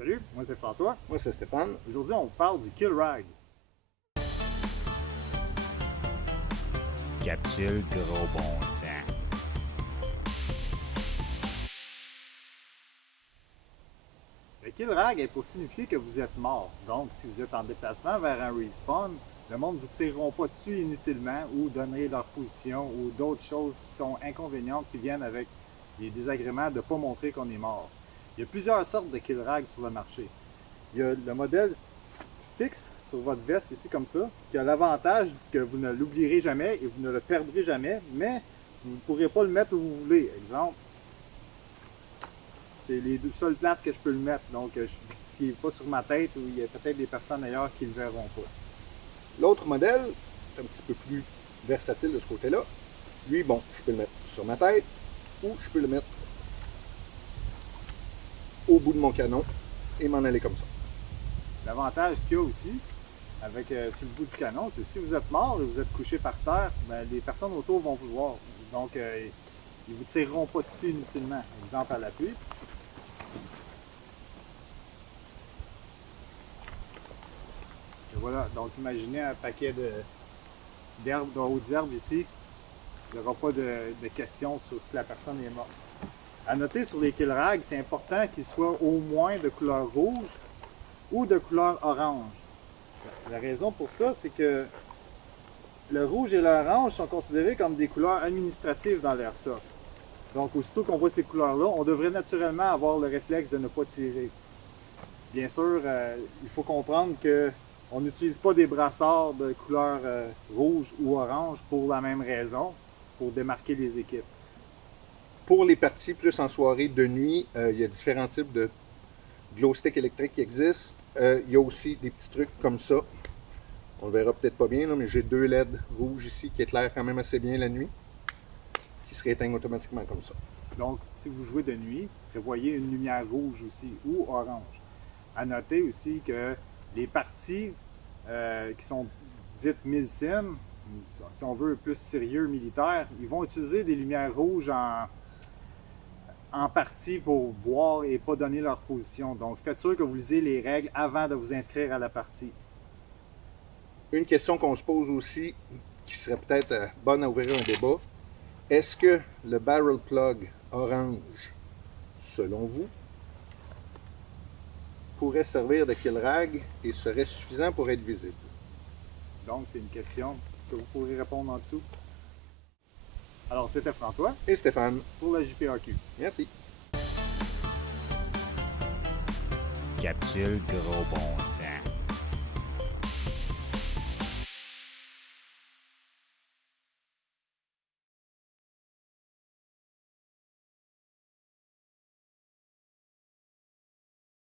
Salut, moi c'est François. Moi, c'est Stéphane. Aujourd'hui, on vous parle du Kill Rag. Capsule gros bon sang. Le Kill Rag est pour signifier que vous êtes mort. Donc, si vous êtes en déplacement vers un respawn, le monde ne vous tireront pas dessus inutilement ou donnerait leur position ou d'autres choses qui sont inconvénientes qui viennent avec les désagréments de ne pas montrer qu'on est mort. Il y a plusieurs sortes de Kill Rag sur le marché. Il y a le modèle fixe sur votre veste ici comme ça, qui a l'avantage que vous ne l'oublierez jamais et vous ne le perdrez jamais, mais vous ne pourrez pas le mettre où vous voulez. Exemple, c'est les deux seules places que je peux le mettre. Donc, s'il n'est pas sur ma tête, ou il y a peut-être des personnes ailleurs qui ne le verront pas. L'autre modèle, est un petit peu plus versatile de ce côté-là. Lui, bon, je peux le mettre sur ma tête ou je peux le mettre au bout de mon canon et m'en aller comme ça. L'avantage qu'il y a aussi, avec sur le bout du canon, c'est si vous êtes mort et vous êtes couché par terre, ben, les personnes autour vont vous voir. Donc, ils ne vous tireront pas dessus inutilement. Exemple à l'appui. Et voilà, donc imaginez un paquet d'herbes, de hautes herbes ici. Il n'y aura pas de questions sur si la personne est morte. À noter sur les Kill Rag, c'est important qu'ils soient au moins de couleur rouge ou de couleur orange. La raison pour ça, c'est que le rouge et l'orange sont considérés comme des couleurs administratives dans l'airsoft. Donc, aussitôt qu'on voit ces couleurs-là, on devrait naturellement avoir le réflexe de ne pas tirer. Bien sûr, il faut comprendre qu'on n'utilise pas des brassards de couleur rouge ou orange pour la même raison, pour démarquer les équipes. Pour les parties plus en soirée, de nuit, il y a différents types de glow stick électriques qui existent. Il y a aussi des petits trucs comme ça. On le verra peut-être pas bien, là, mais j'ai deux LED rouges ici qui éclairent quand même assez bien la nuit, qui se rééteignent automatiquement comme ça. Donc, si vous jouez de nuit, prévoyez une lumière rouge aussi ou orange. À noter aussi que les parties qui sont dites milsim, si on veut plus sérieux militaire, ils vont utiliser des lumières rouges en partie pour voir et pas donner leur position. Donc, faites sûr que vous lisez les règles avant de vous inscrire à la partie. Une question qu'on se pose aussi, qui serait peut-être bonne à ouvrir un débat, est-ce que le barrel plug orange, selon vous, pourrait servir de kill rag et serait suffisant pour être visible? Donc, c'est une question que vous pourrez répondre en dessous. Alors, c'était François Et Stéphane, pour la JPAQ. merci. Capsule gros bon sang.